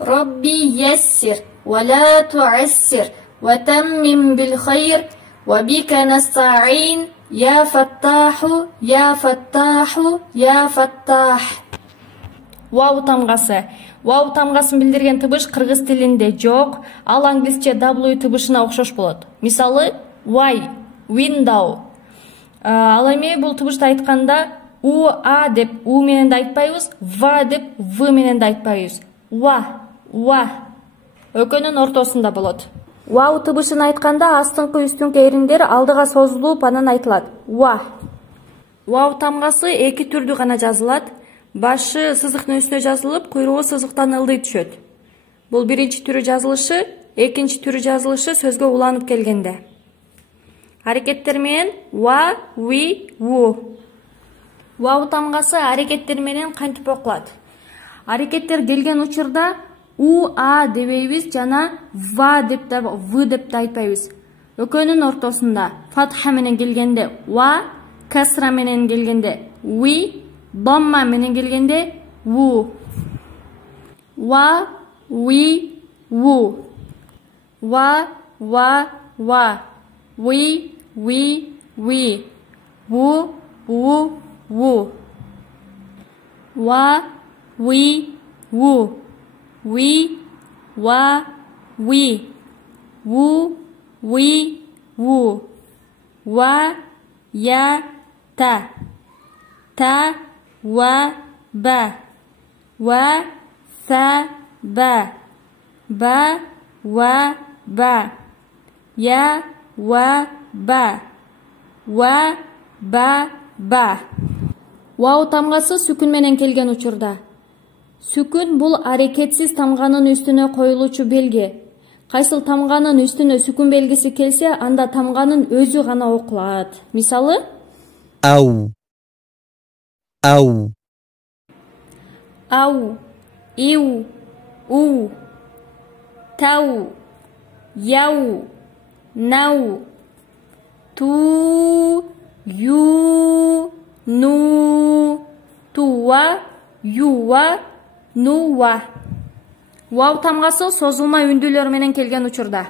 ربي يسر ولا تعسر وتمم بالخير وبك نستعين يا فتاح يا فتاح يا فتاح. Вау тамгасы. Вау тамгасын билдирген тыбыш кыргыз тилинде жок, ал англисче W тыбышына окшош болот. Мисалы, Y, window. Ал эми бул тыбышты айтканда у а деп у менен да айтпайбыз, ва деп в менен да айтпайбыз. Ва. Өкөнүн ортосунда болот. Вау тыбышын айтканда астыңкы үстүнкү эриндер алдыга созулуп анан айтылат. Ва. Вау тамгасы эки түрдүү гана жазылат. Башы сызыктын үстүнө жазылып, куйругу сызыктан ылдый түшөт. Бул биринчи түрү жазылышы, экинчи түрү жазылышы сөзгө уланып келгенде. Аракеттер менен ва, ви, ву. Вау тамгасы аракеттер менен кантип окулат? Аракеттер келген учурда у, а дебейбиз жана ва деп да, в деп да айтпайбыз. Өкөнүн ортосунда фатха менен келгенде ва, касра менен келгенде ви, Дамма менен келгенде ву. Ва, ви, ву. Ва. Ви, ви. Ву, ву. Ва, ви, ву. Ви, ва, ви. Ву, ви, ву. Ва, я, та. Та, ва, ба. Ва, са, ба. Ба, ва, ба. Я, ва, ба. Ва, ба, ба. Вау тамгасы сүкүн менен келген учурда. Сүкүн бул аракетсиз тамганын үстүнө коюлуучу белги. Кайсыл тамганын үстүнө сүкүн белгиси келсе, анда тамганын өзү гана окулат. Мисалы, ау, иу, у, тау, яу, нау, ту, ю, ну, туа, юа, нуа. Вау тамгасы созулма үндүүлөр менен келген учурда.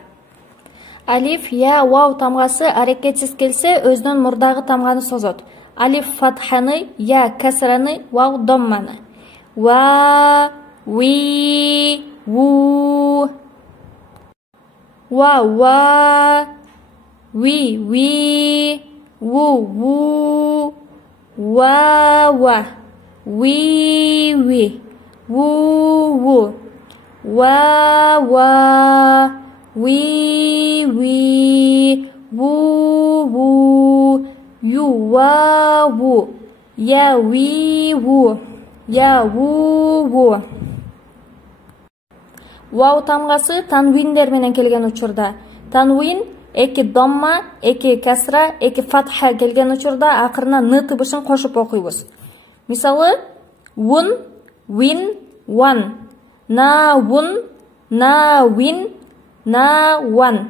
Алиф, я, вау тамгасы аракетсиз келсе, өзүнөн мурдагы тамганы созот. Алиф фатханы, я касраны, вау домманы. Ва, ви, ву. Ва, ви, ву. Ва, ви, ву. Ва, ви, ву. Юа, ву. Я, ви, ву. Я, ву. Вау тамгасы танвиндер менен келген учурда. Танвин эки домма, эки касра, эки фатха келген учурда акырына ны тыбышын кошуп окуйбуз. Мисалы, вун, вин, ван. На вун, на вин, на ван.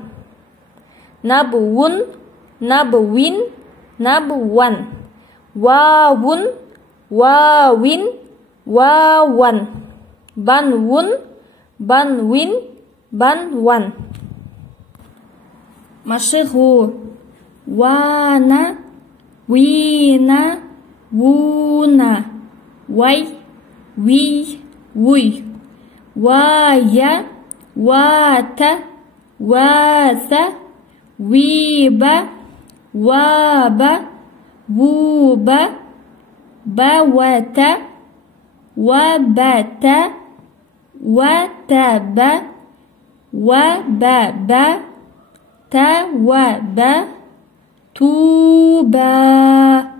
Набы вун, набы вин, набы ван. Ва вун, ва вин, ва ван. Бан вун, бан вин, бан ван. Машыгу. Вана, вина, вуна. Вай, ви, вуй. Вая, вата, васа. Виба, ваба, вуба. Бавата, вабата. Ватаба, вабаба. Таваба, туба,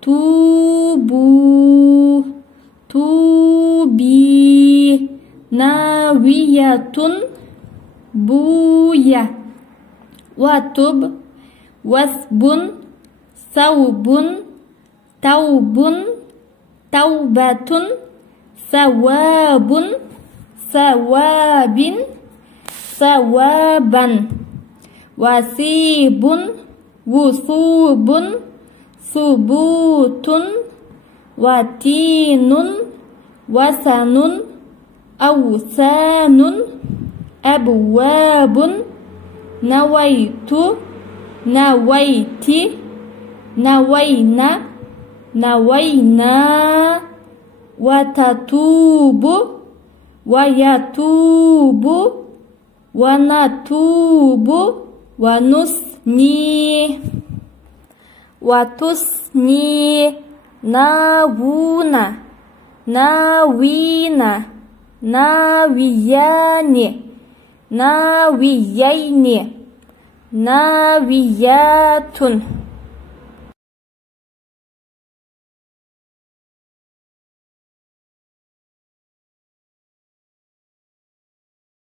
тубу, туби. Навиятун, буя. Ватуб, васбун, саубун, таубун, таубатун. Савабун, савабин, савабан. Wasibun, wusubun, subutun, watinun, wasanun, أوثان أبواب نويت نويت نوينا نوينا وتتوب ويتوب ونتوب ونثني وتثني ناوون ناوين ناويان ناويين ناويات